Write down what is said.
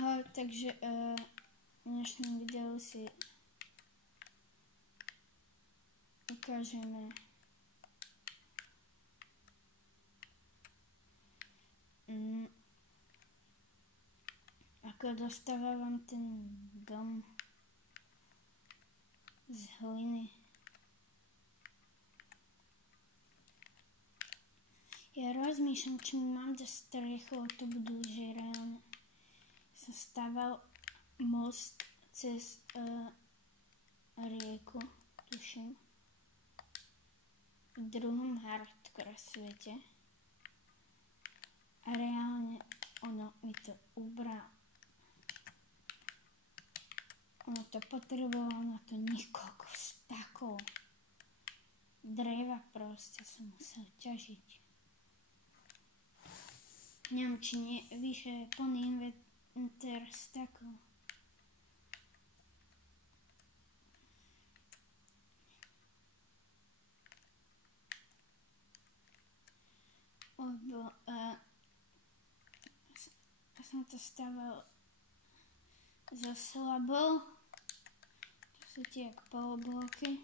Ahoj, takže v dnešnom videu si ukážeme ako dostávam ten dom z hliny. Ja rozmýšľam, či mám dať strechu, to budú, že reálne sa stával most cez rieku, tuším, v druhom hardcore svete. A reálne ono mi to ubralo. Ono to potrebovalo na to niekoľko stakov dreva, proste som musel ťažiť. Neviem, či nie, vyše plný inventér stakov. Lebo som to stával zo slabou, to sú tie jak polobloky.